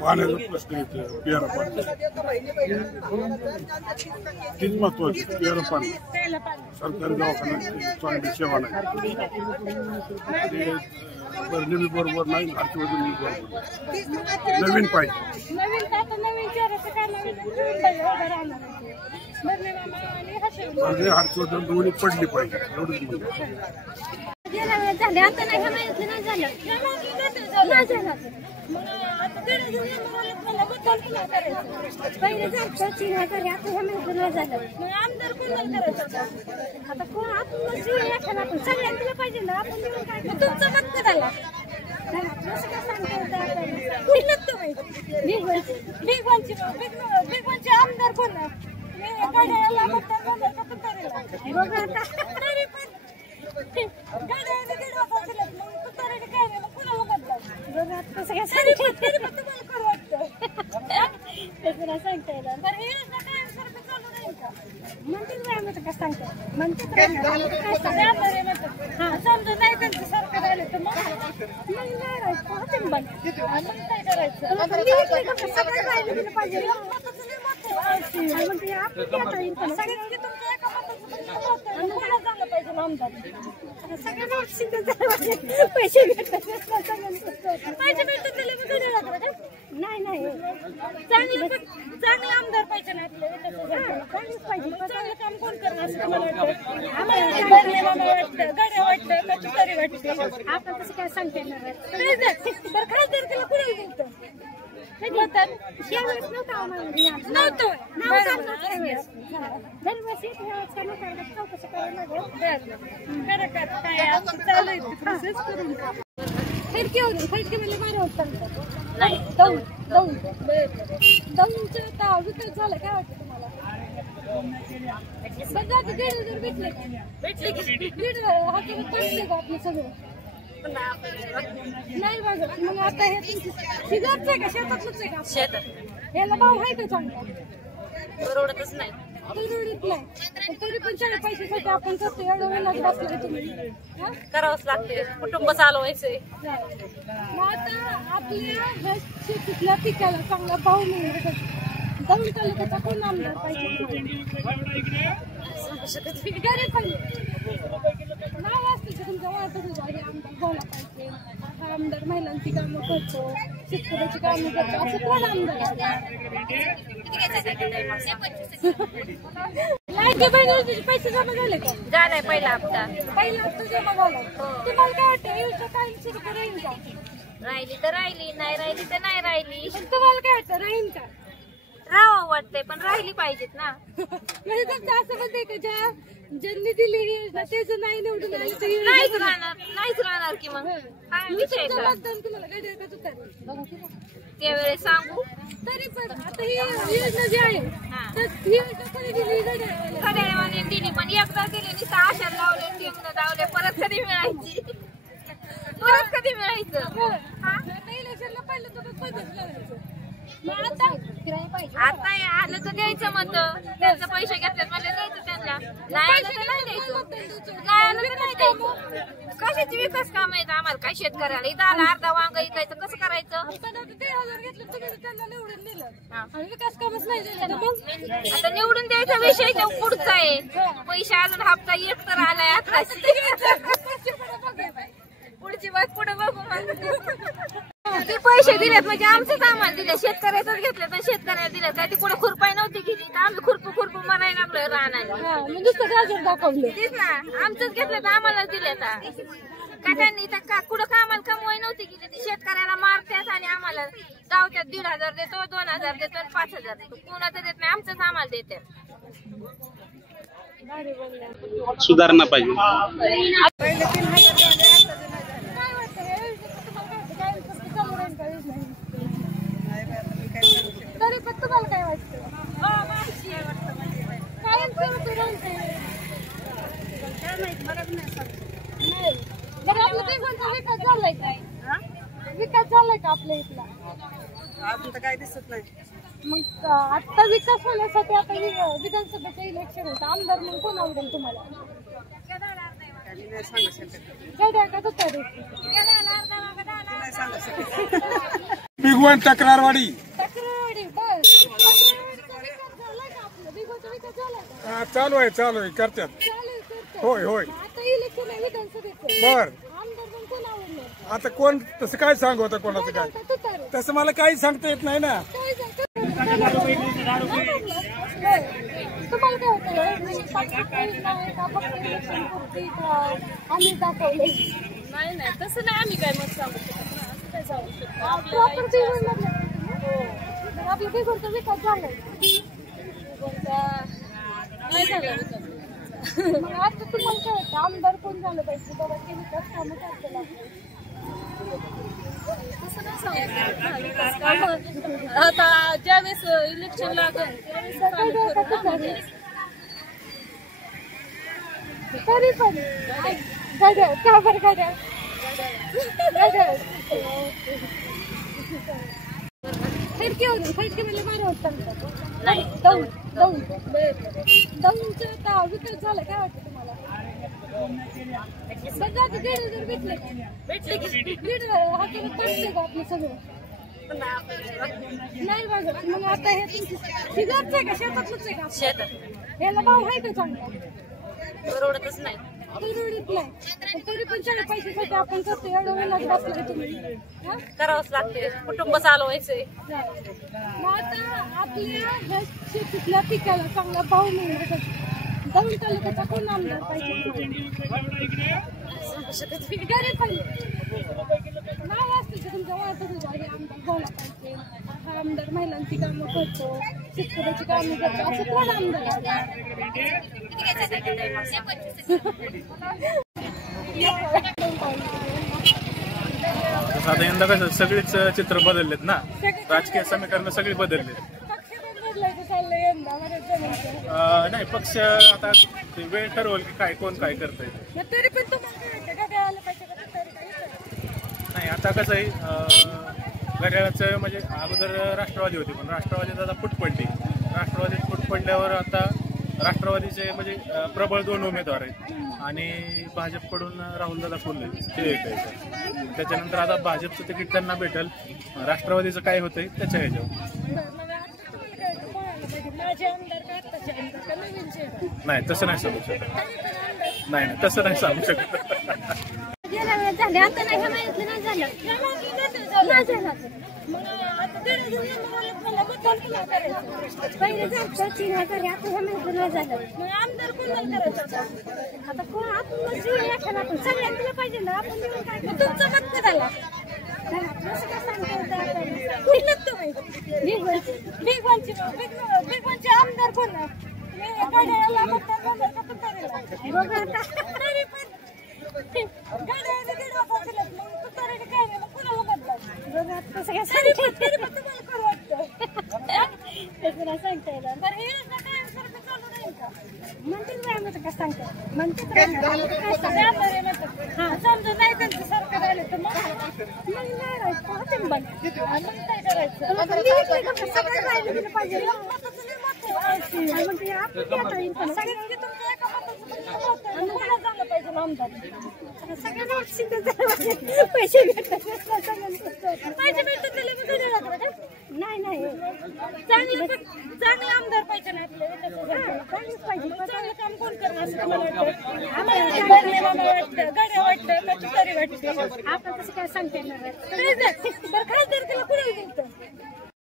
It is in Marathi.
पाण्याचा प्रश्न येतो, प्यारा पाणी तीच महत्वाची. प्यारा पाणी सरकारी दवाखान्यात चांगली सेवा नाही, भरणी बरोबर नाही, आठवडी बरोबर. नवीन पाहिजे, म्हणजे हर्षवर्धन दोन्ही पडली पाहिजे एवढंच म्हणतो. पहिले जायचं 3,000 आता ह्या महिन्यात झालं. मग आमदार कोणाला करायचं आता? कोण आपण सगळ्यांना दिलं पाहिजे ना. आपण काय तुमचं मत झाला कसं काय सांगता कुठलं तुम्ही बिगवनचे आमदार कोण गाड्याला मतदान झालं का तुतारीला? तरी पण गाड्याला 1.5 दिलं मग तुतारीला काय नाही, मग कुणाला मतदान? बघा कसं काय सांगते तरी पण तुम्हाला करू वाटतं तसं नाही सांगता येणार. बरं हे कायमस्वरूपी चालू राहील का? म्हणतील मॅम आता काय सांगतात म्हणते काय समजा नाही त्यांचं सरकार आलं तर मग नाही राहायचं होते बंद. मग काय करायचं? सगळ्यात राहिलं दिलं पाहिजे. सगळ्यांनी तुमचं एका मताचं झालं पाहिजे आमदार. सगळ्यांना पैसे भेटतात पैसे भेटतात त्याला मग कधी लागलं का? नाही नाही चांगले आमदार पाहिजे ना आपल्या चांगलीच पाहिजे. चांगलं काम कोण करणार असं मला वाटतं. आम्हाला वाटतं गाड्या वाटतं का तुतारी वाटते. आपण कसं काय सांगता येणार? बरं खासदार तिला कुठे गेलं यावेळेस नव्हतं आम्हाला नव्हतं दरवर्षी चौकशी करायला काय चालू आहे प्रोसेस करून खडकी म्हणजे बरं होतं नाही दौंडचं विकास झालं काय वाटतं तुम्हाला? सध्या 1,500 भेटले की 1,500 पडले का आपले सगळे नाही बघा. मग आता हे तुमची घरचं आहे का शेतातलंच आहे का? शेतात. याला भाव आहे का चांगला? परवडतच नाही. परवडत नाही तरी पण सगळे पैशासाठी आपण करतो. एवढं वेळाच बसलं तुम्ही करावंच लागते, कुटुंब चालवायचंय. मग आता आपल्या ह्या शेतीतल्या पिकाला चांगला भाव मिळणार दौंड तालुक्याचा कोण आमदार पाहिजे? गरीब पाहिजे नाव असतं तुमच्या वाटत आमदार झाला पाहिजे. आमदार महिलांची कामं करतो, शेतकऱ्याची कामं करतो, असं कोण आमदार? लाडक्या बहिणीचे पैसे जमा झाले का? झालाय पहिला हप्ता जमा झाला. तुम्हाला काय वाटतं योजना काही सुरू राहील का? राहिली तर राहिली, नाही राहिली तर नाही राहिली. तुम्हाला काय वाटतं राहील का? राहावं वाटतंय पण राहिली पाहिजेत ना. म्हणजे तुमचं असं म्हणते का ज्यांनी दिली त्याच नाही निवडून आले तर नाहीच राहणार की मग मतदान तुम्हाला गाडी का तुतारी त्यावेळेस सांगू. तरी पण आता ही योजना जी आहे तर ही योजना कोणी दिली? घड्याळवाने दिली पण एकदा दिली नाही तर आशा लावले टीमनं लावले परत कधी मिळायची इलेक्शनला पहिलं तर पद्धत लावायचं. आता आलं तर द्यायचं मत त्यांचं पैसे घेतल्यात म्हणजे द्यायचं त्यांना. नाही आलं तर नाही द्यायचं. कशाचे विकास काम आहेत आम्हाला काय शेतकऱ्याला? इथं आला अर्धा वांग इकायचं कसं करायचं? 13,000 घेतलं तुम्ही त्यांना निवडून दिलं विकास कामच नाही झालं. मग आता निवडून द्यायचा विषय तो पुढचा आहे. पैसे अजून हप्ता एक तर आलाय आता पुढची बात पुढे बघू. ते पैसे दिलेत म्हणजे आमचंच आम्हाला दिले, शेतकऱ्याचंच घेतलं तर शेतकऱ्याला दिलं काय? ती कुठे खुरपाई नव्हती गेली तर आम्ही खुरपू म्हणायला लागलोय राहण्याला. तेच ना आमचंच घेतलं तर आम्हाला दिले का त्यांनी कुठं कामाला कमवाई नव्हती गेली. ती शेतकऱ्याला मारतात आणि आम्हाला गावच्यात 1,500 देतो, 2,000 देतो, 5,000 देतो. कुणाचं देत नाही, आमचंच आम्हाला देते. सुधारणा पाहिजे. तरी पण तुम्हाला काय वाटतं? कायम बरं आपलं बेगोनचा विकास झालाय काय? विकास झालाय का आपल्या इथला? अजून तर काय दिसत नाही. मग आता विकास होण्यासाठी आता विधानसभेचं इलेक्शन होतं, आमदार म्हणून कोण आवडेल तुम्हाला? गड्या का तुतारी? भिगवण तक्रारवाडी. तक्रारवाडी बस. तक्रारवाडीचा विकास झाला का आपला? भिगवणचा विकास झाला का? चालू आहे करतात. चालेल करतो. होय होय. आता इलेक्शन आहे विधानसभेचं. बर आमदार पण कोण आवडलं? आता कोण तसं काय सांगू आता कोणाचं काय तुतारे. तसं मला काही सांगता येत नाही ना. तुम्हाला काय होतं? नाही तसं नाही आम्ही काय मत सांगू शकत ना असं काय सांगू शकतो आपल्या बिगोरचा विकास झालाय नाही झालं मग आता तुम्हाला काय वाटतं आमदार कोण झालं पाहिजे बाबा ते विकास कामं करतील तसं नाही सांगू विकास कामं आता ज्यावेळेस इलेक्शन लागेल त्यावेळेस तरी पण गाड्या का बरं गाड्या खडके मला मारा होता नाही दौंडचा आता विकास झाला काय वाटतं तुम्हाला? बघा आता दीड हजार भेटले की दीड हजार पडले का आपलं सगळं नाही बघा मग आता हे तुमची घरचं आहे का शेतातलंच आहे का? शेतात याला भाव आहे का चांगला? परवडतच नाही परवडत नाही तरी पण चार पैशासाठी आपण करतो एवढं वेळात बसलाय तुम्ही करावंच लागते कुटुंब चालवायचंय. मग आता आपल्या शेतीतल्या पिकाला चांगला भाव मिळणार दौंड तालुक्याचा कोण आमदार पाहिजे? गरीब पण नाव असतं तुमच्या वाटत हे आमदार झाला पाहिजे हा आमदार महिलांची कामं करतो शेतकऱ्याची कामं करतो असं कोण आमदार आता यंदा कसं सगळीच चित्र बदललेत ना राजकीय समीकरण सगळी बदलले. नाही पक्ष आता वेळ ठरवल की काय कोण काय करतंय. तरी पण तुम्हाला नाही आता कसं आहे घड्याळाचं म्हणजे अगोदर राष्ट्रवादी होती पण राष्ट्रवादीत आता फूट पडली. राष्ट्रवादीत फूट पडल्यावर आता राष्ट्रवादीचे म्हणजे प्रबळ 2 उमेदवार आहेत आणि भाजपकडून राहुलदादा फुले ते एक आहे. त्याच्यानंतर आता भाजपचं तिकीट त्यांना भेटेल राष्ट्रवादीचं काय होतंय त्याच्या ह्याच्यावर. नाही तसं नाही सांगू शकत. नाही तसं नाही सांगू शकत. गेल्या वेळेस झाले आता नाही ह्या महिन्यातलं नाही झालं पहिले झालं 3000 आता ह्या महिन्यातलं नाही झालं मग आमदार कोणाला करायचं आता कोण आपण सगळ्यांना दिलं पाहिजे ना आपण देऊन काय तुमचं मत करायला असं काय सांगता येतं आपल्याला कुठलंच तुम्ही बिगवणचे आमदार कोण गाड्याला मतदान झालं का तुमच्या बघा तरी पण गाड्याला दीड वाजता दिलं मग तू तरी काय नाही मग कुणाला मतदान बघा तसं काय तरी पण तुम्हाला करू वाटतं तसं नाही सांगता येणार बरं हे कायमस्वरूपी चालू राहील का म्हणतील व्यायामाचं काय सांगता म्हणतात हा समजा नाही त्यांचं सरकार आलं तर मग नाही राहायचं होते मग काय करायचं सगळं राहिलं दिलं पाहिजे सगळ्यांनी तुमचं एका मताचं झालं पाहिजे आमदार सगळ्यांना पैसे भेटतात पैसे भेटतात त्याला नाही चांगले आमदार पाहिजे ना चांगलंच पाहिजे चांगलं काम कोण करणार असं तुम्हाला वाटतं आम्हाला वाटतं गाड्या वाटतं का तुतारी वाटतं आपण तसं काय सांगता येणार बरं खासदार त्याला कुठे गेलं